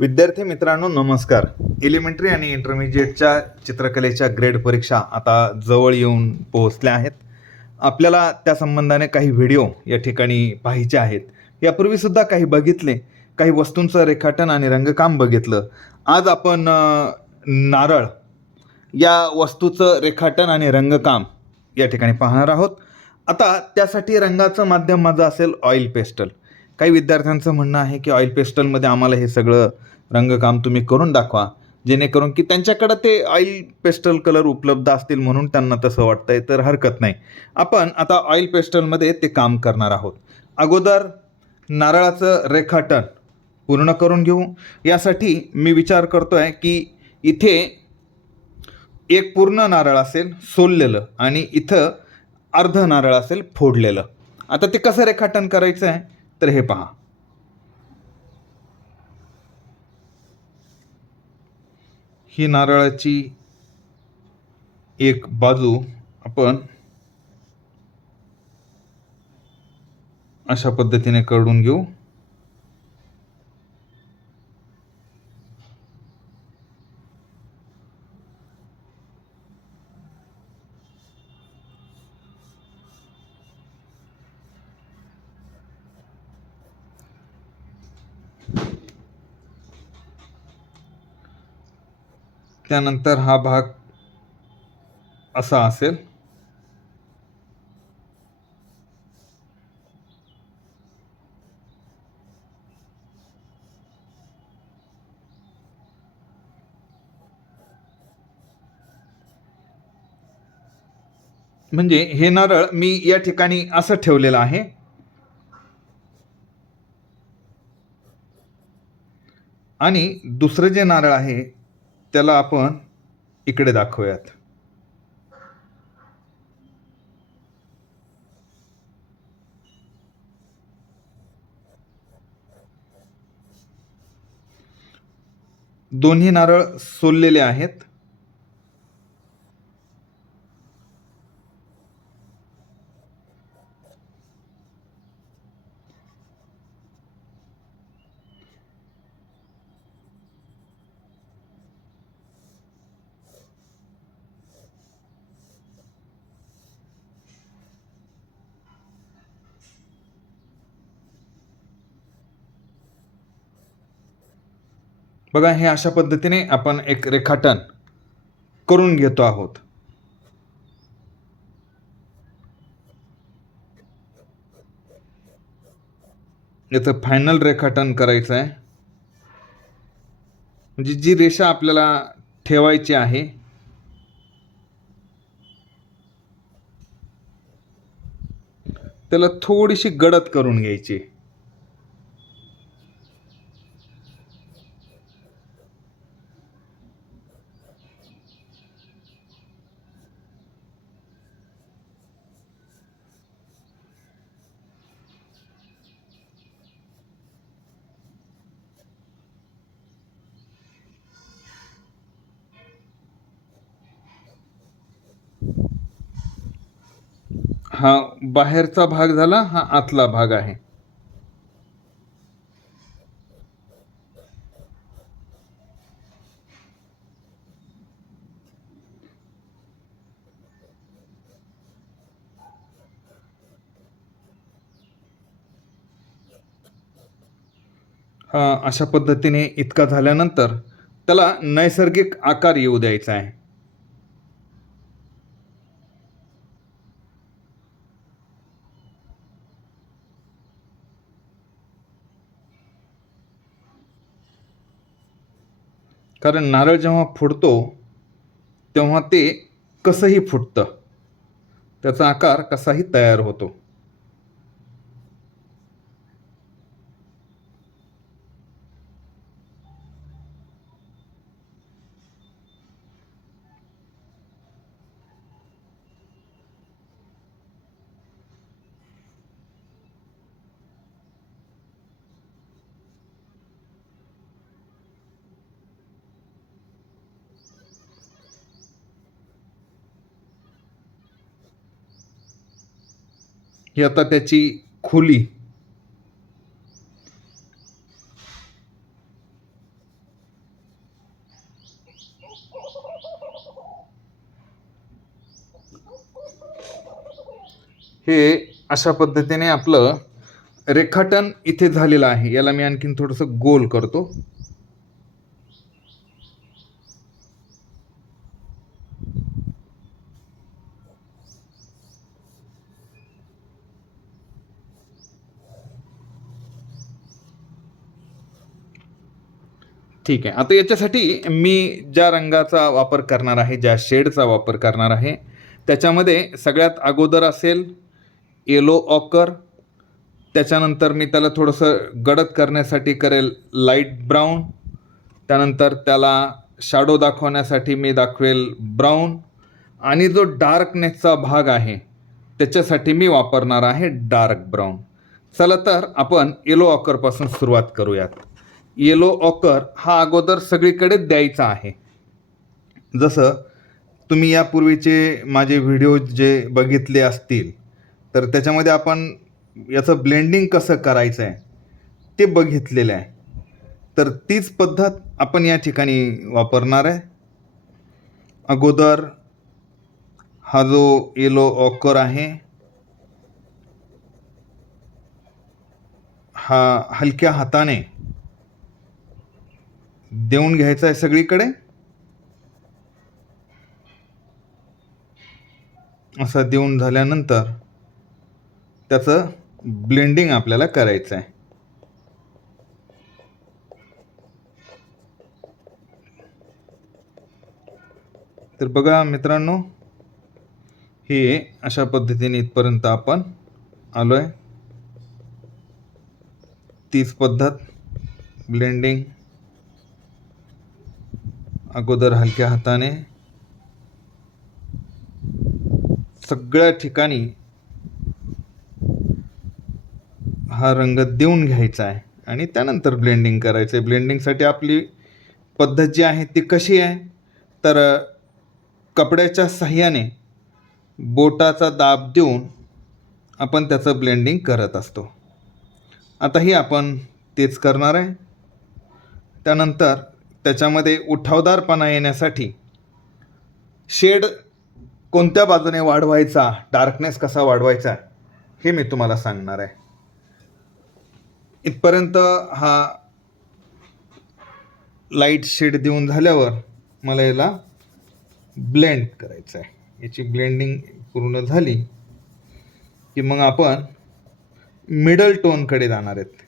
विद्यार्थी मित्रांनो नमस्कार. एलिमेंटरी आणि इंटरमिजिएटच्या चित्रकलेच्या ग्रेड परीक्षा आता जवळ येऊन पोहोचल्या आहेत. आपल्याला त्या संबंधाने काही व्हिडिओ या ठिकाणी पाहायचे आहेत. यापूर्वीसुद्धा काही बघितले, काही वस्तूंचं रेखाटन आणि रंगकाम बघितलं. आज आपण नारळ या वस्तूचं रेखाटन आणि रंगकाम या ठिकाणी पाहणार आहोत. आता त्यासाठी रंगाचं माध्यम माझं असेल ऑइल पेस्टल. काही विद्यार्थ्यांचं म्हणणं आहे की ऑइल पेस्टलमध्ये आम्हाला हे सगळं रंगकाम तुम्ही करून दाखवा, जेणेकरून की त्यांच्याकडं ते ऑइल पेस्टल कलर उपलब्ध असतील म्हणून त्यांना तसं वाटतंय, तर हरकत नाही. आपण आता ऑइल पेस्टलमध्ये ते काम करणार आहोत. अगोदर नारळाचं रेखाटन पूर्ण करून घेऊ. यासाठी मी विचार करतोय की इथे एक पूर्ण नारळ असेल सोललेलं आणि इथं अर्ध नारळ असेल फोडलेलं. आता ते कसं रेखाटन करायचं आहे तर हे पहा. ही नारळाची एक बाजू आपण अशा पद्धतीने काढून घेऊ. त्यानंतर हा भाग असा असेल. म्हणजे हे नारळ मी या ठिकाणी असं ठेवलेलं आहे आणि दुसरं जे नारळ आहे त्याला आपण इकडे दाखवूयात. दोन्ही नारळ सोललेले आहेत. बघा, हे अशा पद्धतीने आपण एक रेखाटन करून घेतो आहोत. याचं फायनल रेखाटन करायचं आहे. म्हणजे जी रेषा आपल्याला ठेवायची आहे त्याला थोडीशी गडद करून घ्यायची. हा बाहेरचा भाग झाला, हा आतला भाग आहे. हा अशा पद्धतीने इतका झाल्यानंतर त्याला नैसर्गिक आकार येऊ द्यायचा आहे. कारण नारळ जेव्हा फुटतो तेव्हा ते कसंही फुटतं, त्याचा आकार कसाही तयार होतो. ही आता त्याची खोली. हे अशा पद्धतीने आपलं रेखाटन इथे झालेलं आहे. याला मी आणखीन थोडंसं गोल करतो. ठीक आहे. आता याच्यासाठी मी ज्या रंगाचा वापर करणार आहे, ज्या शेडचा वापर करणार आहे, त्याच्यामध्ये सगळ्यात अगोदर असेल येलो ऑकर. त्याच्यानंतर मी त्याला थोडंसं गडद करण्यासाठी करेल लाईट ब्राऊन. त्यानंतर त्याला शॅडो दाखवण्यासाठी मी दाखवेल ब्राऊन. आणि जो डार्कनेसचा भाग आहे त्याच्यासाठी मी वापरणार आहे डार्क ब्राऊन. चला तर आपण येलो ऑकरपासून सुरुवात करूयात. येलो ऑकर हा अगोदर सगळीकडे द्यायचा आहे. जसं तुम्ही यापूर्वीचे माझे व्हिडिओ जे बघितले असतील तर त्याच्यामध्ये आपण याचं ब्लेंडिंग कसं करायचं आहे ते बघितलेलं आहे. तर तीच पद्धत आपण या ठिकाणी वापरणार आहे. अगोदर हा जो येलो ऑकर आहे हा हलक्या हाताने देऊन घ्यायचा आहे सगळीकडे. असं देऊन झाल्यानंतर त्याचं ब्लेंडिंग आपल्याला करायचं आहे. तर बघा मित्रांनो, हे अशा पद्धतीने इथपर्यंत आपण आलो आहे. तीच पद्धत ब्लेंडिंग अगोदर हलक्या हाताने सगळ्या ठिकाणी हा रंग देऊन घ्यायचा आहे आणि त्यानंतर ब्लेंडिंग करायचं आहे. ब्लेंडिंगसाठी आपली पद्धत जी आहे ती कशी आहे तर कपड्याच्या साह्याने बोटाचा दाब देऊन आपण त्याचं ब्लेंडिंग करत असतो. आताही आपण तेच करणार आहे. त्यानंतर त्याच्यामध्ये उठावदारपणा येण्यासाठी शेड कोणत्या बाजूने वाढवायचा, डार्कनेस कसा वाढवायचा हे मी तुम्हाला सांगणार आहे. इथपर्यंत हा लाईट शेड देऊन झाल्यावर मला याला ब्लेंड करायचं आहे. याची ब्लेंडिंग पूर्ण झाली की मग आपण मिडल टोनकडे जाणार आहेत.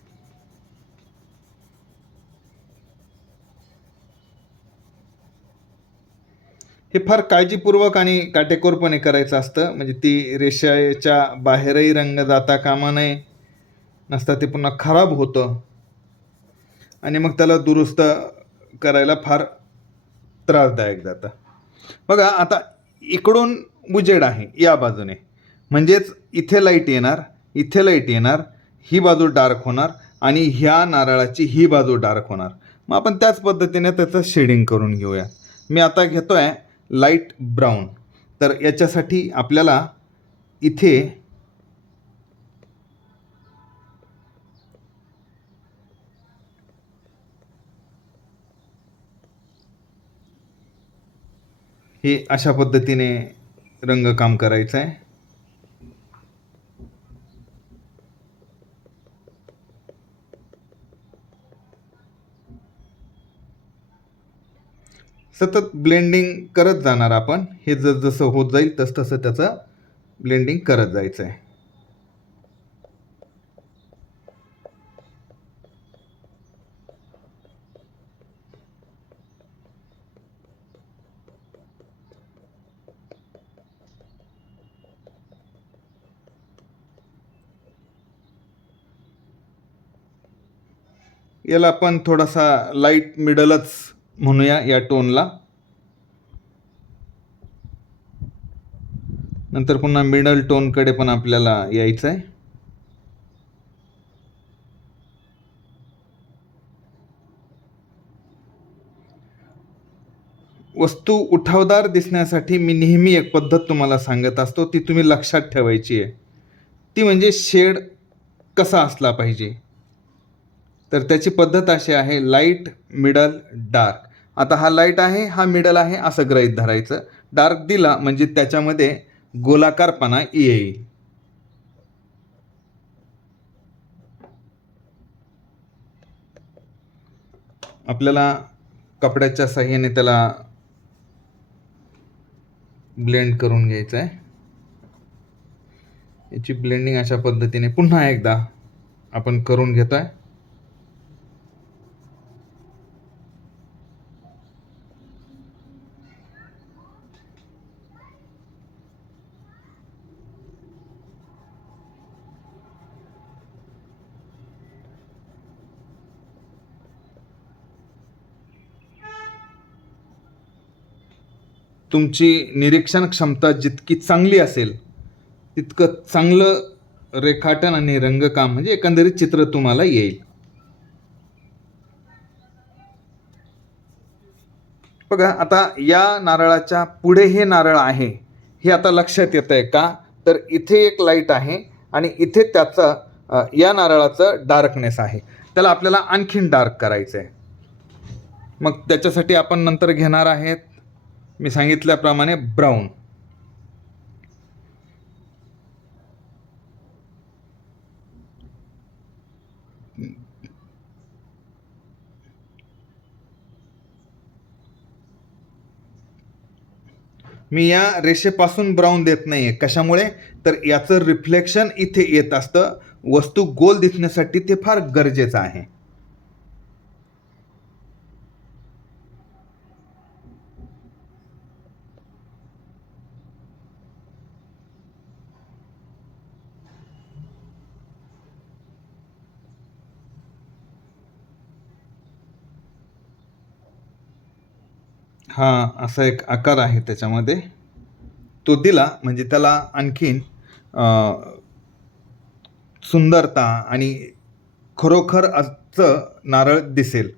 हे फार काळजीपूर्वक आणि काटेकोरपणे करायचं असतं. म्हणजे ती रेषेच्या बाहेरही रंग जाता कामा नये, नसता ते पुन्हा खराब होतं आणि मग त्याला दुरुस्त करायला फार त्रासदायक जातं. बघा आता इकडून उजेड आहे या बाजूने, म्हणजेच इथे लाईट येणार, इथे लाईट येणार, ही बाजू डार्क होणार आणि ह्या नारळाची ही बाजू डार्क होणार. मग आपण त्याच पद्धतीने त्याचं शेडिंग करून घेऊया. मी आता घेतो आहे लाईट ब्राऊन. तर याच्यासाठी आपल्याला इथे हे अशा पद्धतीने रंगकाम करायचं आहे. सतत ब्लेंडिंग करत जाणार आपण. हे जसं होत जाईल तसं त्याचं ब्लेंडिंग करत जायचं आहे. याला आपण थोडासा लाईट मिडलच म्हणूया या टोनला. नंतर पुन्हा मिडल टोनकडे पण आपल्याला यायचं आहे. वस्तू उठावदार दिसण्यासाठी मी नेहमी एक पद्धत तुम्हाला सांगत असतो, ती तुम्ही लक्षात ठेवायची आहे. ती म्हणजे शेड कसा असला पाहिजे. तर त्याची पद्धत अशी आहे, लाईट मिडल डार्क. आता हा लाईट आहे, हा मिडल आहे असं गृहीत धरायचं. डार्क दिला म्हणजे त्याच्यामध्ये गोलाकारपणा येईल. आपल्याला कपड्याच्या साहाय्याने त्याला ब्लेंड करून घ्यायचं आहे. याची ब्लेंडिंग अशा पद्धतीने पुन्हा एकदा आपण करून घेतोय. तुमची निरीक्षण क्षमता जितकी चांगली असेल तितकं चांगलं रेखाटन आणि रंगकाम म्हणजे एकंदरीत चित्र तुम्हाला येईल. बघा, आता या नारळाच्या पुढे हे नारळ आहे हे आता लक्षात येत आहे का? तर इथे एक लाईट आहे आणि इथे त्याचा या नारळाचं डार्कनेस आहे. त्याला आपल्याला आणखीन डार्क करायचं आहे. मग त्याच्यासाठी आपण नंतर घेणार आहेत मी सांगितल्याप्रमाणे ब्राऊन. मी या रेषेपासून ब्राऊन देत नाहीये. कशामुळे? तर याचं रिफ्लेक्शन इथे येत असतं. वस्तू गोल दिसण्यासाठी ते फार गरजेचं आहे. हा असा एक आकार आहे त्याच्यामध्ये. तो दिला म्हणजे त्याला आणखीन सुंदरता आणि खरोखर असं नारळ दिसेल.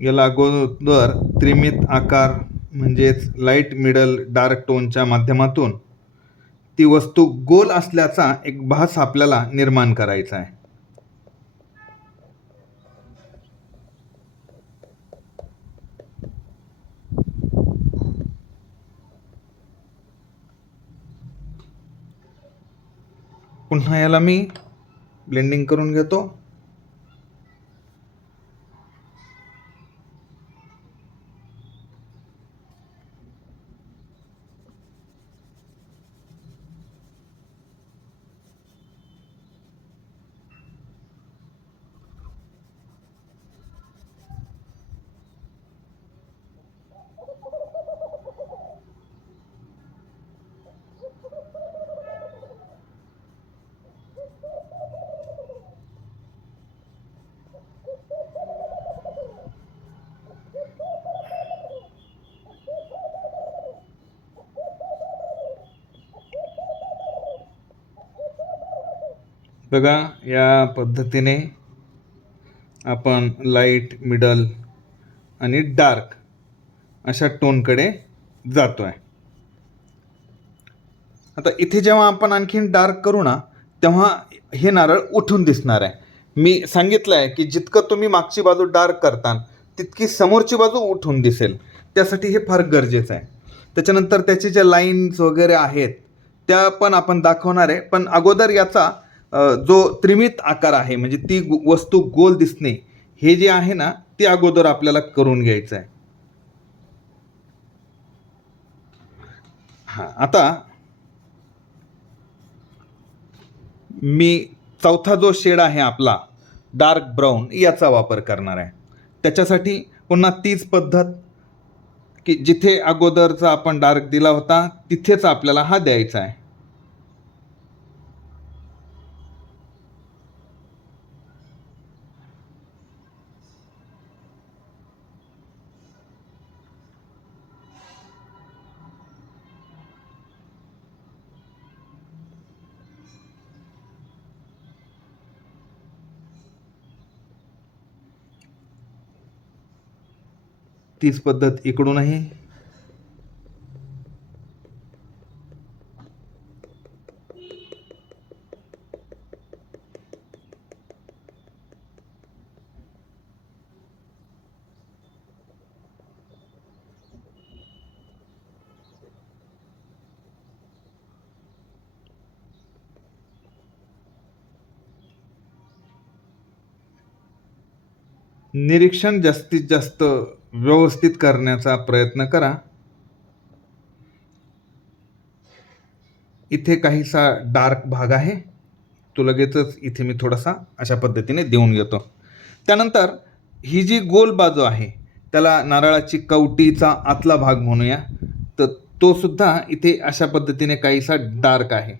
याला अगोदर त्रिमित आकार म्हणजेच लाईट मिडल डार्क टोनच्या माध्यमातून ती वस्तू गोल असल्याचा एक भास आपल्याला निर्माण करायचा आहे. पुन्हा याला मी ब्लेंडिंग करून घेतो. बघा, या पद्धतीने आपण लाईट मिडल आणि डार्क अशा टोनकडे जातोय. आता इथे जेव्हा आपण आणखीन डार्क करू ना तेव्हा हे नारळ उठून दिसणार आहे. मी सांगितलं आहे की जितकं तुम्ही मागची बाजू डार्क करता तितकी समोरची बाजू उठून दिसेल. त्यासाठी हे फार गरजेचं आहे. त्याच्यानंतर त्याचे जे लाईन्स वगैरे आहेत त्या पण आपण दाखवणार आहे. पण अगोदर याचा जो त्रिमित आकार आहे म्हणजे ती वस्तू गोल दिसणे हे जे आहे ना ते अगोदर आपल्याला करून घ्यायचं आहे. हा, आता मी चौथा जो शेड आहे आपला डार्क ब्राऊन याचा वापर करणार आहे. त्याच्यासाठी पुन्हा तीच पद्धत की जिथे अगोदरचा आपण डार्क दिला होता तिथेच आपल्याला हा द्यायचा आहे. तीच पद्धत इकडूनही. निरीक्षण जास्तीत जास्त व्यवस्थित करण्याचा प्रयत्न करा. इथे काहीसा डार्क भाग आहे, तो लगेचच इथे मी थोडासा अशा पद्धतीने देऊन घेतो. त्यानंतर ही जी गोल बाजू आहे त्याला नारळाची कवटीचा आतला भाग म्हणूया, तर तो सुद्धा इथे अशा पद्धतीने काहीसा डार्क आहे.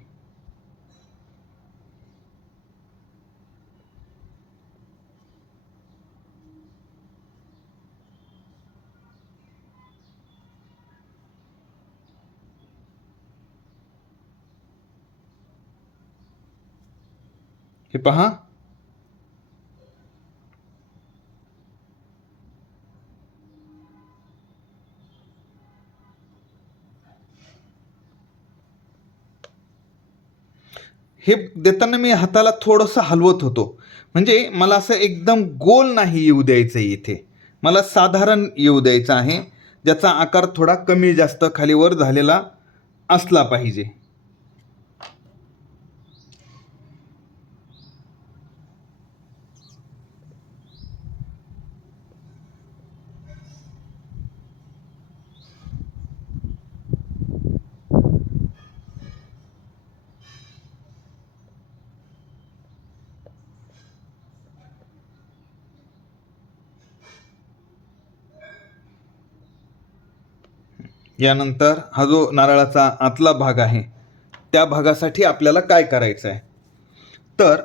हे पहा, हे देताना मी हाताला थोडंसं हलवत होतो, म्हणजे मला असं एकदम गोल नाही येऊ द्यायचं आहे. इथे मला साधारण येऊ द्यायचं आहे, ज्याचा आकार थोडा कमी जास्त खालीवर झालेला असला पाहिजे. यानंतर हा जो नारळाचा आतला भाग आहे त्या भागासाठी आपल्याला काय करायचं आहे, तर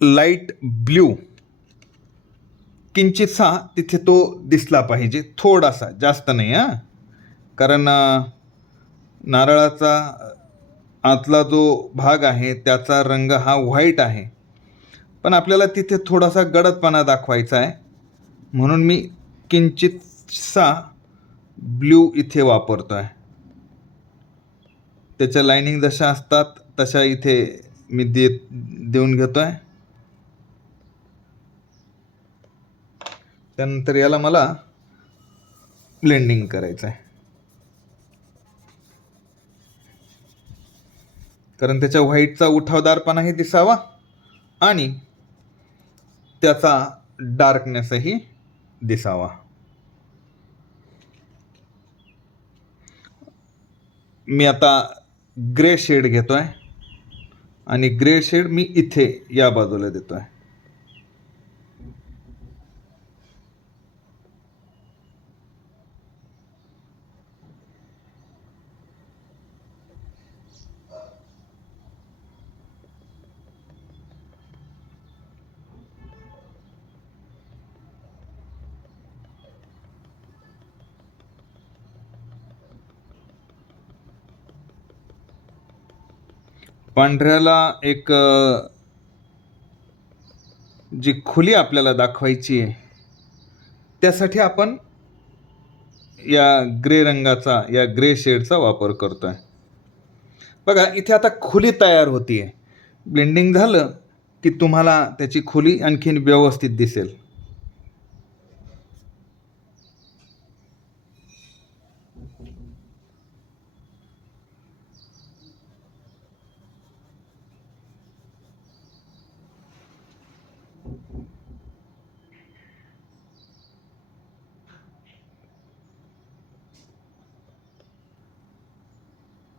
लाईट ब्ल्यू किंचितसा तिथे तो दिसला पाहिजे, थोडासा, जास्त नाही हां. कारण नारळाचा आतला जो भाग आहे त्याचा रंग हा व्हाईट आहे, पण आपल्याला तिथे थोडासा गडदपणा दाखवायचा आहे, म्हणून मी किंचितसा ब्ल्यू इथे वापरतो आहे. त्याच्या लाईनिंग जशा असतात तशा इथे मी देऊन घेतो आहे. त्यानंतर याला मला ब्लेंडिंग करायचं आहे, कारण त्याच्या व्हाईटचा उठावदारपणाही दिसावा आणि त्याचा डार्कनेसही दिसावा. मी आता ग्रे शेड घेतो आहे आणि ग्रे शेड मी इथे या बाजूला देतो आहे. पांढऱ्याला एक जी खुली आपल्याला दाखवायची आहे त्यासाठी आपण या ग्रे रंगाचा, या ग्रे शेडचा वापर करतो आहे. बघा, इथे आता खुली तयार होती आहे. ब्लेंडिंग झालं की तुम्हाला त्याची खुली आणखीन व्यवस्थित दिसेल.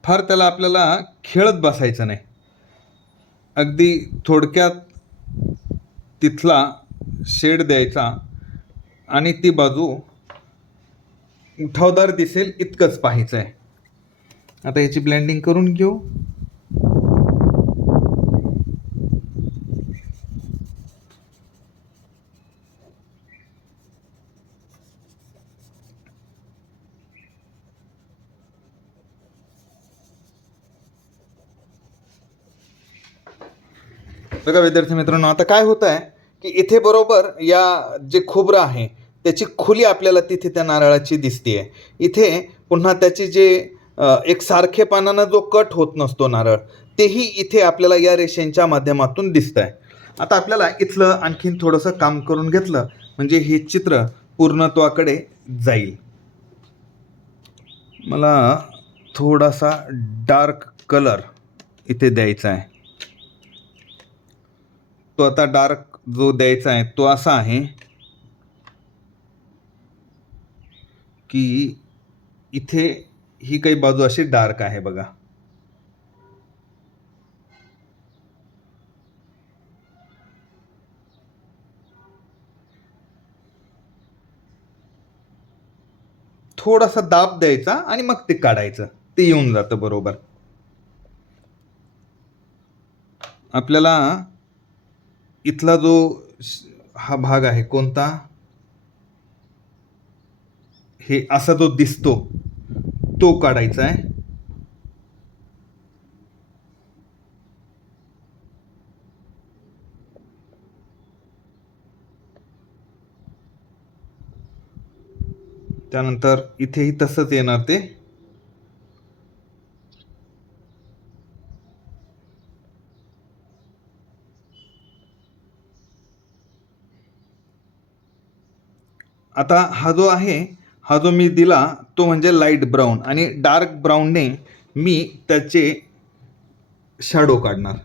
फार त्याला आपल्याला खेळत बसायचं नाही, अगदी थोडक्यात तिथला शेड द्यायचा आणि ती बाजू उठावदार दिसेल इतकंच पाहायचं आहे. आता याची ब्लेंडिंग करून घेऊ. बघा विद्यार्थी मित्रांनो, आता काय होत आहे की इथे बरोबर या जे खोबरं आहे त्याची खुली आपल्याला तिथे त्या नारळाची दिसते आहे. इथे पुन्हा त्याचे जे एक सारखेपणानं जो कट होत नसतो नारळ, तेही इथे आपल्याला या रेषांच्या माध्यमातून दिसत आहे. आता आपल्याला इथलं आणखीन थोडंसं काम करून घेतलं म्हणजे हे चित्र पूर्णत्वाकडे जाईल. मला थोडासा डार्क कलर इथे द्यायचा आहे. तो आता डार्क जो द्यायचा आहे तो असा आहे की इथे ही काही बाजू अशी डार्क आहे बघा. थोडासा दाब द्यायचा आणि मग ते काढायचं, ते येऊन जातं बरोबर. आपल्याला इथला जो हा भाग आहे कोणता, हे असा जो दिसतो तो काढायचा आहे. त्यानंतर इथेही तसंच येणार ते. आता हा जो आहे, हा जो मी दिला तो म्हणजे लाईट ब्राऊन, आणि डार्क ब्राऊनने मी त्याचे शॅडो काढणार.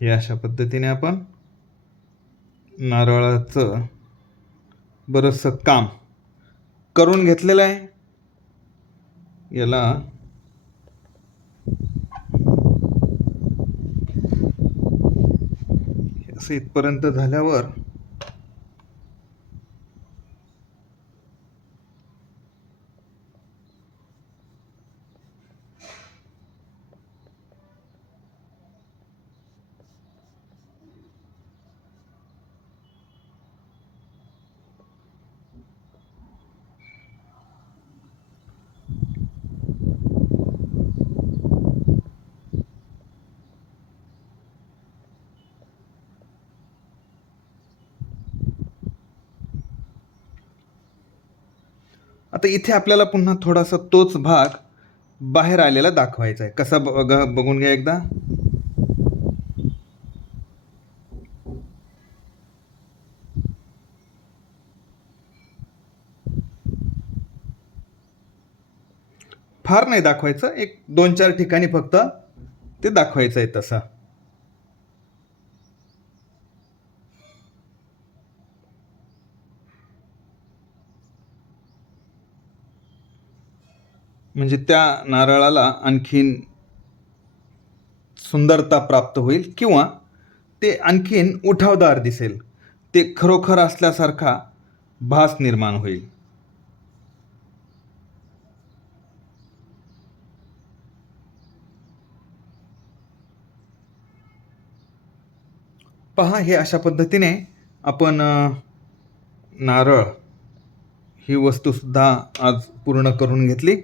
हे अशा पद्धतीने आपण नारळाचं बरंचसं काम करून घेतलेलं आहे. याला असं इथपर्यंत झाल्यावर आता इथे आपल्याला पुन्हा थोडासा तोच भाग बाहेर आलेला दाखवायचा आहे. कसा बघा, बघून घ्या एकदा. फार नाही दाखवायचं, एक 2-4 ठिकाणी फक्त ते दाखवायचं आहे तसं. म्हणजे त्या नारळाला आणखीन सुंदरता प्राप्त होईल, किंवा ते आणखीन उठावदार दिसेल, ते खरोखर असल्यासारखा भास निर्माण होईल. पहा, हे अशा पद्धतीने आपण नारळ ही वस्तूसुद्धा आज पूर्ण करून घेतली.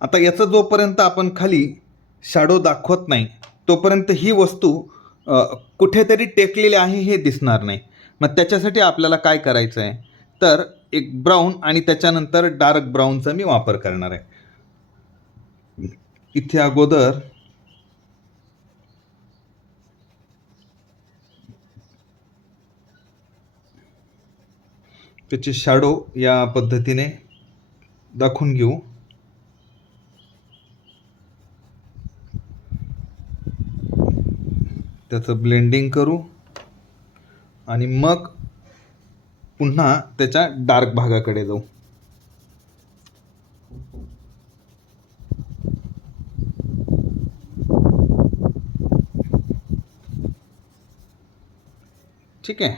आता याचं जोपर्यंत आपण खाली शॅडो दाखवत नाही तोपर्यंत ही वस्तू कुठेतरी टेकलेली आहे हे दिसणार नाही. मग त्याच्यासाठी आपल्याला काय करायचं आहे, तर एक ब्राऊन आणि त्याच्यानंतर डार्क ब्राऊनचा मी वापर करणार आहे. इथे अगोदर त्याचे शॅडो या पद्धतीने दाखवून घेऊ. त्याचं ब्लेंडिंग करू आणि मग पुन्हा त्याच्या डार्क भागाकडे जाऊ. ठीक आहे.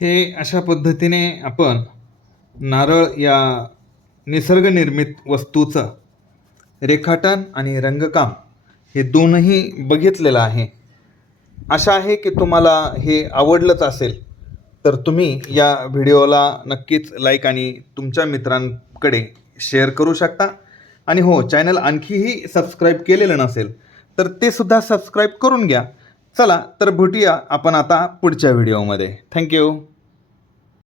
हे अशा पद्धतीने आपण नारळ या निसर्गनिर्मित वस्तूचं रेखाटन आणि रंगकाम हे दोनही बघितलेलं आहे. आशा आहे की तुम्हाला हे आवडलंच असेल. तर तुम्ही या व्हिडिओला नक्कीच लाईक आणि तुमच्या मित्रांकडे शेअर करू शकता. आणि हो, चॅनल आणखीही सबस्क्राईब केलेलं नसेल तर ते सुद्धा सबस्क्राईब करून घ्या. चला तर भेटूया आपण आता पुढच्या व्हिडिओमध्ये. थँक्यू.